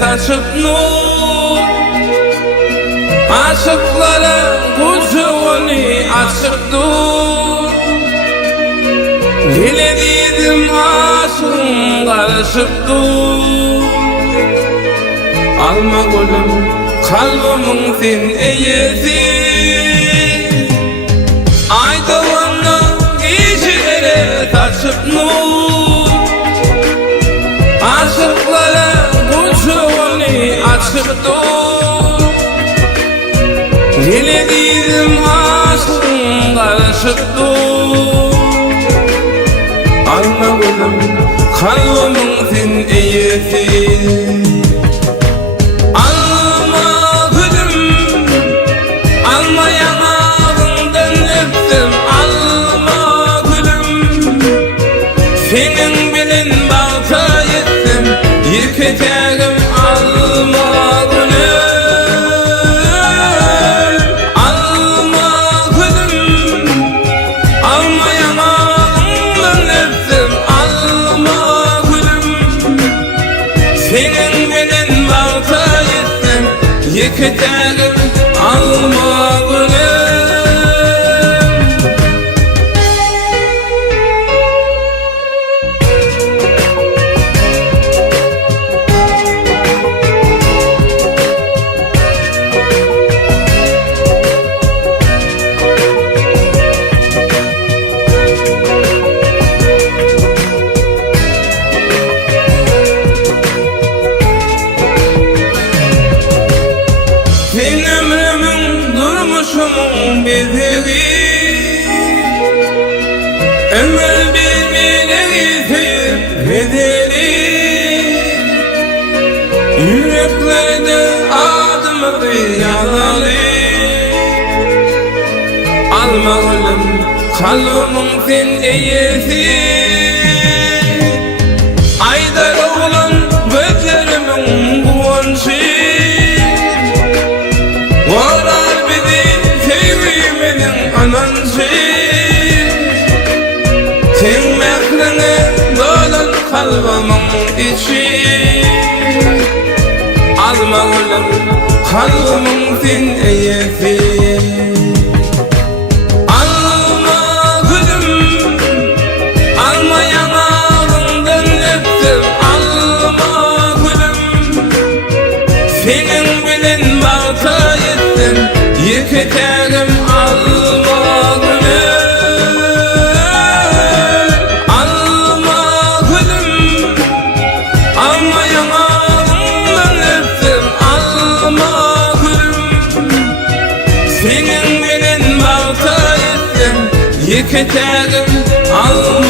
saçıp nur aşıklara kucağını açıp dur. Dilediğim aşkın karışıp dur. Alma gülüm kalbimin sen eyesi. Aydavanna geceleri saçıp nur aşıklara kucağını açıp dur. Dilediğim aşkın karışıp dur. Alma gülüm kalbimin sen eyesi. Alma gülüm alma yanağından öptüm. Alma gülüm senin bilin balta ettim. Yıkacağım alma gülüm. Alma gülüm alma yanağından öptüm. Alma gülüm senin bilin balta ettim. Yıkacağım alma gülüm. Sen ömrümün durmuşumun bezeli. Ömür birbirine gitip bedeli. Yüreklerde adımı yaralı. Alma gülüm kalbimin sen eyesi. Aydar oğlan gözlerimin kuvvançı. Varar bizi sevgimenin anansı. Sen mehrine dolan kalbimin içi. Alma gülüm kalbimin sen eyesi. Alma gülüm alma yanağından öptüm. Alma gülüm senin bilin balta ettim. Yıkacağım alma gülüm. Alma gülüm alma yanağından öptüm. Alma gülüm senin bilin balta ettim. Yıkacağım alma